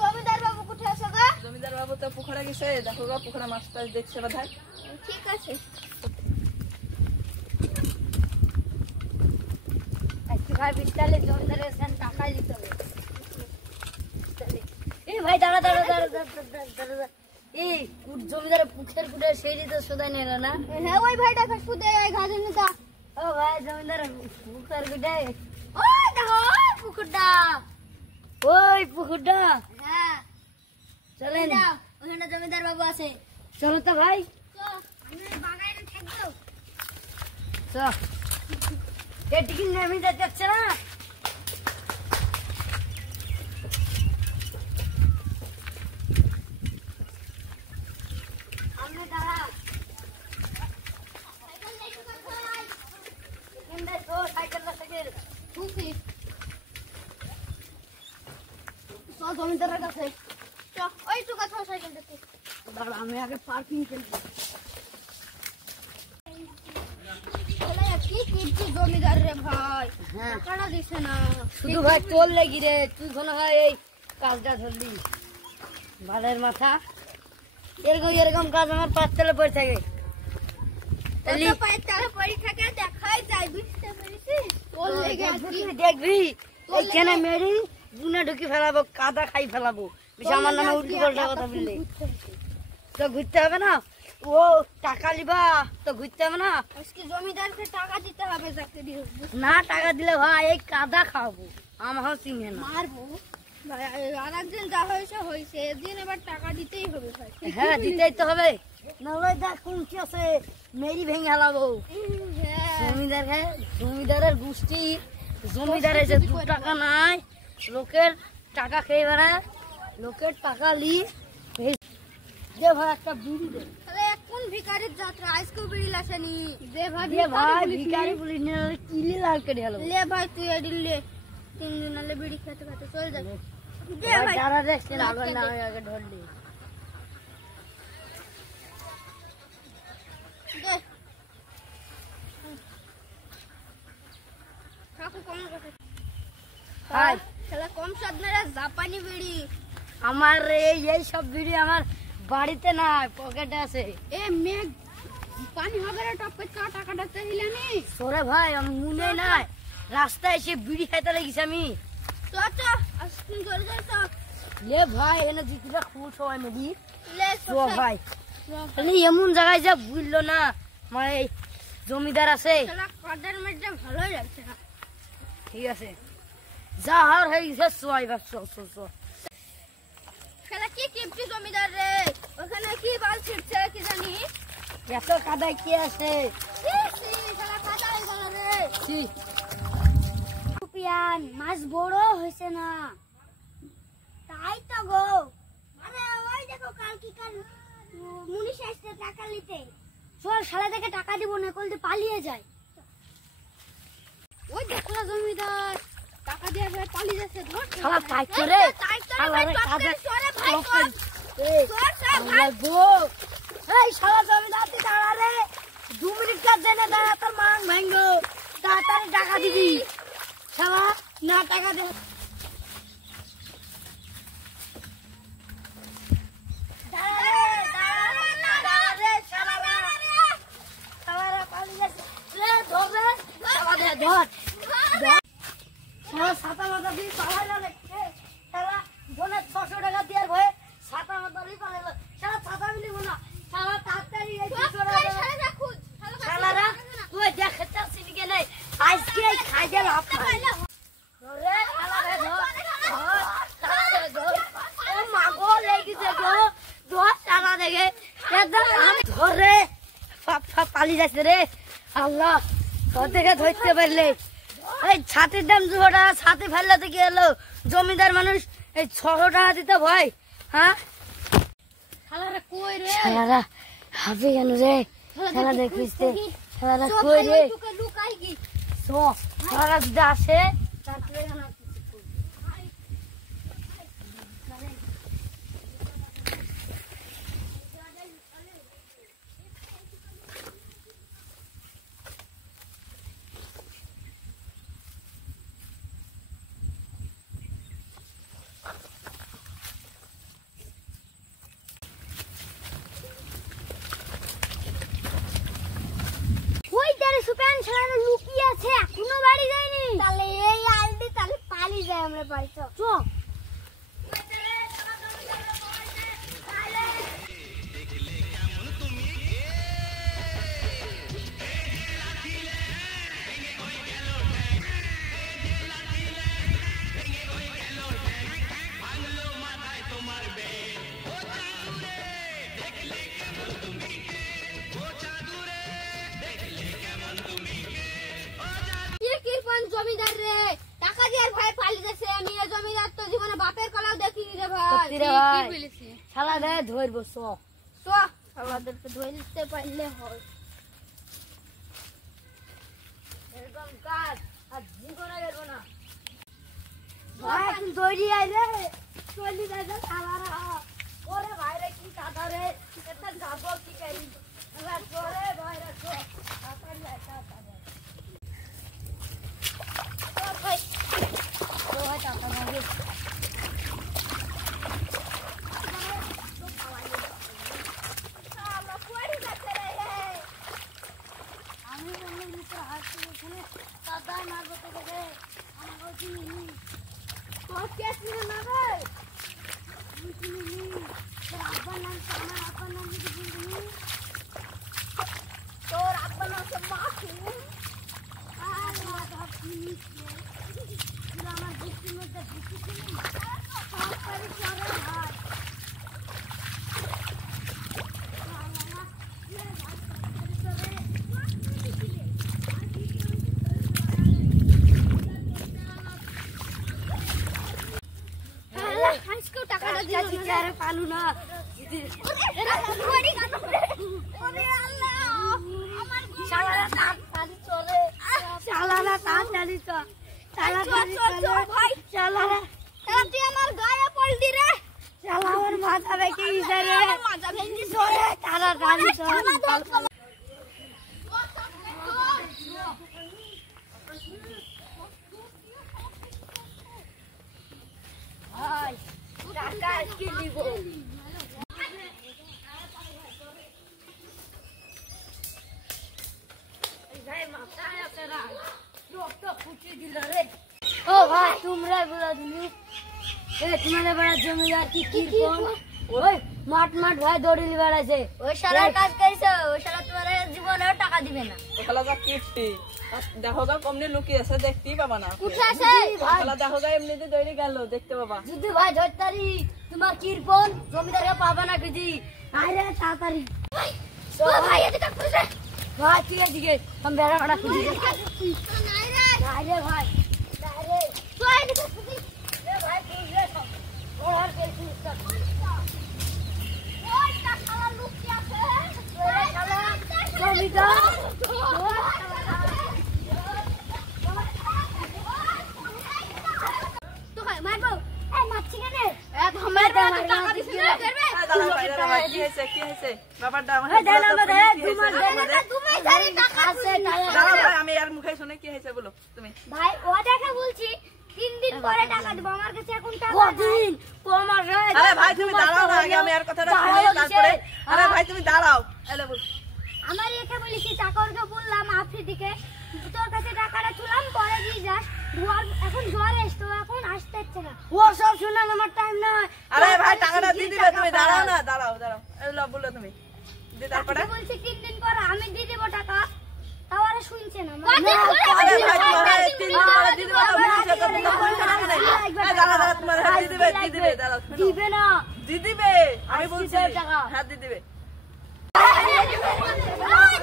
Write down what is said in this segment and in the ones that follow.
জমিদার বাবু কোথায় আছে গো? জমিদার বাবু তো পুকুরে গেছে, দেখো গো পুকুরে মাছ টাছ দেখছে বোধহয়। ঠিক আছে, ভাই বিশালে জমিদারের টাকা দিতে হবে। এই ভাই দাঁড়া দাঁড়া দাঁড়া দাঁড়া, এই জমিদারের পুকুরের কুটে সেই তো সোদাই নিল না? হ্যাঁ ওই ভাইটা সুদে ঘাসের নিতা। ও ভাই জমিদারের পুকুরের কুটে, ওই দেখো পুকুরটা, ওই পুকুরটা। হ্যাঁ চলেন, ওখানে জমিদার বাবু আছে। চলো তো ভাই, বাগানে থাকবো। টিকিট নেমে যাচ্ছে না? জমিদারের কাছে ওই টুকা ছ সাইকেল দেখতে। আমি আগে পার্কিং খেলবো। জমিদার রে ভাই, হ্যাঁ টাকা দিছে না। শুধু ভাই তোর লেগি রে, তুই কোনো হয় এই কাজটা ধরলি ভালের মাথা। এরকম এরকম কাজ আমার পাঁচ তলে পড়ে থাকে। দেখবি এইখানে মেরি বুনা ঢুকি ফেলাবো, কাদা খাই ফেলাবো, বেশি আমার নামে উল্টো পাল্টা কথা বললে তো ঘুরতে হবে না। ও টাকা লিবা তো ঘুরতে হবে না। আজকে জমিদারকে টাকা দিতে হবে, না টাকা দিলে ভাই এই কাদা খাওয়াবো, আমার চিনে না। মারবো আর একদিন যা হয়েছে হয়েছে, এদিন এবার টাকা দিতেই হবে ভাই। হ্যাঁ দিতেই তো হবে, নাহলে দেখ কোন কি আছে মেরি ভেঙে হালাবো। জমিদারের গোষ্ঠী, জমিদারের যে 2 টাকা নাই, লোকের টাকা খেয়ে বেড়ায়, লোকের টাকা লি দে ভাই একটা বিড়ি দে। কোন ভিকারির যাত্রা, আজকেও বিড়ি লাসেনি। দে ভাই ভিকারি বলি কিলি লাল কেটে হলো। লে ভাই তুই এদিন লে, 3 দিন হলে বিড়ি খেতে খেতে চলে যাবে। দে ভাই যারা দেখছেন আগে না আগে ধরলি দে। কাকু কম কথা ভাই শালা কম স্বাদ মেরে জাপানি বিড়ি। আমার এই সব বিড়ি আমার বাড়িতে নাই, পকেটে আছে। এ মেঘ পানি হবে রে, টপ করে টাকাটা চাইলে নি। সরে ভাই আমি মনে নাই, রাস্তায় এসে বিড়ি খাইতে লেগেছি আমি। চ চ আজকে জোরে জোরে চ। লে ভাই এনে জিতিটা খুব সবাই মিলি লে চ ভাই। এমন জায়গায় যা বুঝলো না আমার এই জমিদার আছে। শালা কাদের মধ্যে ভালোই লাগছে না। ঠিক আছে যা হার হয়ে গেছে, সোয়াই বা চ। শালা কি কিপটি জমিদার রে, ওখানে কি বাল ছিড়ছে কি জানি। এত কাদায় কি আছে? শালা কাদা হয়ে গেল রে। ছি পিয়ান মাছ বড় হয়েছে না। তাই তো গো, আরে ওই দেখো কাল মুনিশ আসছে টাকা নিতে। চল শালা থেকে টাকা দিব না, কলতে পালিয়ে যায়। ওই দেখো জমিদার টাকা দিয়ে পালিয়ে যাচ্ছে। ধর শালা তাই করে শালা রে কাদা এই শালা জমিদার তুই দাঁড়া রে, 2 মিনিট কাজ দেয় না, দাঁড়া তোর মাং ভাঙ্গো, তাড়াতাড়ি টাকা দিবি। শালা না টাকা দে, ছাতা মাথা দিয়ে পালাইলো নাকি? শালা বোনের 600 টাকা দেওয়ার ভয়ে ছাতা মাথা দিয়ে পালাইলো। শালা ছাতা মিলিব না, শালা তাড়াতাড়ি শালারা তুই দেখতে আসছিস কেন? আজকে খাই গেল আপনার ধরে শালা রে ধর ও মাগো লেগেছে গো, ধর শালা দেখে ধরে পালিয়ে যাচ্ছে রে। আল্লাহ তোর দেখে ধরতে পারলে। এই ছাতির দাম 200 টাকা, ছাতি ফেললে তো কি হলো? জমিদার মানুষ এই 600 টাকা দিতে ভাই। হ্যাঁ শালারা কই রে? শালারা হাফে কেন রে? শালা দেখবিতে শালারা কই রে? তোকে লুকাই কি? শালারা যদি আসে তারপরে আমরা ওই তারে সুপেন শালারা লুকিয়ে আছে, এখনো বাড়ি যায়নি। তাহলে এই আলদি তাহলে পালিয়ে যায় আমরা বাড়ি। চ জমিদার রে টাকা দিয়ে ভাই পালিয়ে যাচ্ছে। আমি এই জমিদার তো জীবনে বাপের কলাও দেখিনি রে ভাই। সত্যি রে ভাই। শালা রে ধরবো চ আমাদেরকে ধরতে পারলে হয়। এরকম কাজ আর জীবনে বেরবো না ভাই। এখন তৈরি আইলে চলি যাইছে শালারা। ওরে ভাইরে কি কাদা রে, এটা যাবো কি করি? এবার চলে ভাইরা চ তাড়াতাড়ি আয় তাড়াতাড়ি। ভাই ও ভাই তাড়াতাড়ি। আমি বললাম তো হাত এখানে কাদা মারবো তোকে রে। আমার বলছি তোর কে ছিল না ভাই? তোর আব্বার নাম কি? আমার আব্বার নাম যদি বলবি তোর আব্বা না সব মাসুম। আর মাথা ফিনিশ তুই আমার বুকের মধ্যে ঢুকিছিলি। তারপরে চলে ভাই আজকেও টাকাটা দিল কাছে না। আরে পালু না শালারা তাড়াতাড়ি চলে। শালারা তাড়াতাড়ি চল। তাড়াতাড়ি চলে ভাই। শালারা তুই আমার গায়ে পড়লি রে। শালা আমার মাথা বেঁকে গেছে রে। মাজা ভেঙে চলে তাড়াতাড়ি চল। ভাই টাকা কি দিব? ভাই মাথায় আছে না, রক্ত ফুটিয়ে দিল রে। ও ভাই তোমরা বলা তুমি তোমাদের বড় জমিদার কি কিরকম ওই মাঠ ভাই দৌড়িয়ে বেড়াইছে। ওই শালার কাজ কইছো, ওই শালা তোমার জীবনেও টাকা দিবে না। ও শালা যা কিপটি। দেখো গা কমনে লুকিয়ে আছে, দেখতেই পাবা না। উঠে আসে শালা দেখো গা এমনিতে দৌড়ে গেল, দেখতে পাবা। যদি ভাই ধরতারি তোমার কিরকম জমিদারকে পাবা না কিছু। আরে তাড়াতাড়ি ও ভাই এদিকে খুঁজে। ভাই তুই এদিকে আমি বেড়া বেড়া খুঁজি। নাই রে। আরে ভাই আরে তুই এদিকে খুঁজে। ভাই খুঁজে ওর কিছু ওইটা শালা লুকিয়ে আছে। শালা জমিদার তো ভাই মারবো। এই মারছি কেন? টাকা দিছ না করবে। দাঁড়াও ভাই, দাঁড়াও ভাই, কি হয়েছে কি হয়েছে? ব্যাপারটা আমাকে এই দেন বলো তো, আমাদের, কি হয়েছে? তোমার দেন আমাদের? তুমি জানি টাকা আছে দাঁড়াও ভাই, আমি আর মুখে শুনে কি হয়েছে বলো তুমি। ভাই ও দেখা বলছি 3 দিন পরে টাকা দেব। আমার কাছে এখন টাকা নাই। কদিন তোমার আরে ভাই তুমি দাঁড়াও না, আগে আমি আর কথাটা শুনি তারপরে। আরে ভাই তুমি দাঁড়াও। এলে বল। আমার একে বলেছি টাকা ওকে বললাম আফ্রিদিকে তোর কাছে টাকাটা তুলাম পরে দিয়ে যাস। এখন জ্বর এসতো, এখন আসতে হচ্ছে না। ও সব শুনে আমার টাইম নাই। আরে ভাই টাকাটা দিয়ে দিবে, তুমি দাঁড়াও না, দাঁড়াও দাঁড়াও। এলো বলো তুমি। দিয়ে তারপরে আমি বলছি 3 দিন পর আমি দিয়ে দেব টাকা, তাও আর শুনছে না। আরে ভাই তোমার 3 দিন পরে দিয়ে দিবে, তো বুঝছো তো তোমরা পয়সা টাকা নেই। দাঁড়াও দাঁড়াও, তোমার হাত দিয়ে দিবে দাঁড়াও। দিবে না দিয়ে দিবে আমি বলছি, টাকা। হাত দিয়ে দিবে। ভাই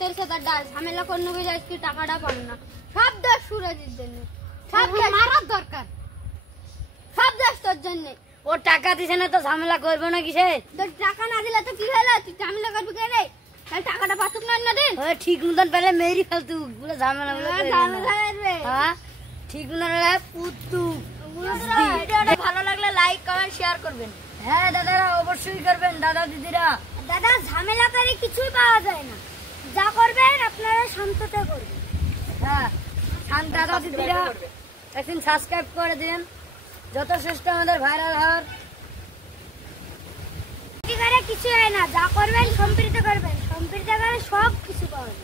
তোর সাথে ঝামেলা করতে গিয়ে আজকে টাকাটা পান না। সব দোষ সুরজের জন্য, সব মারার দরকার, সব দোষ তোর জন্য। ও টাকা দিছে না তো ঝামেলা করবে না কিসে? তোর টাকা না দিলে তো কি হলো? তুই ঝামেলা করবি কে রে? তাহলে টাকাটা পাতুক না দিন। ওই ঠিক মতন পেলে মেরি ফেলতু বলে ঝামেলা বলে ঝামেলা রে। হ্যাঁ ঠিক মতন পেলে পুতু। ভিডিওটা ভালো লাগলে লাইক কমেন্ট শেয়ার করবেন। হ্যাঁ দাদারা অবশ্যই করবেন, দাদা দিদিরা। দাদা ঝামেলা করে কিছুই পাওয়া যায় না, যা করবেন আপনারা শান্ততে করবেন। হ্যাঁ দাদা দিদিরা একদিন সাবস্ক্রাইব করে দিন, যত চেষ্টা আমাদের ভাইরাল হওয়ার। কিছু হয় না, যা করবেন সম্প্রীতি করবেন, সম্প্রীতি করে সব কিছু পাবেন।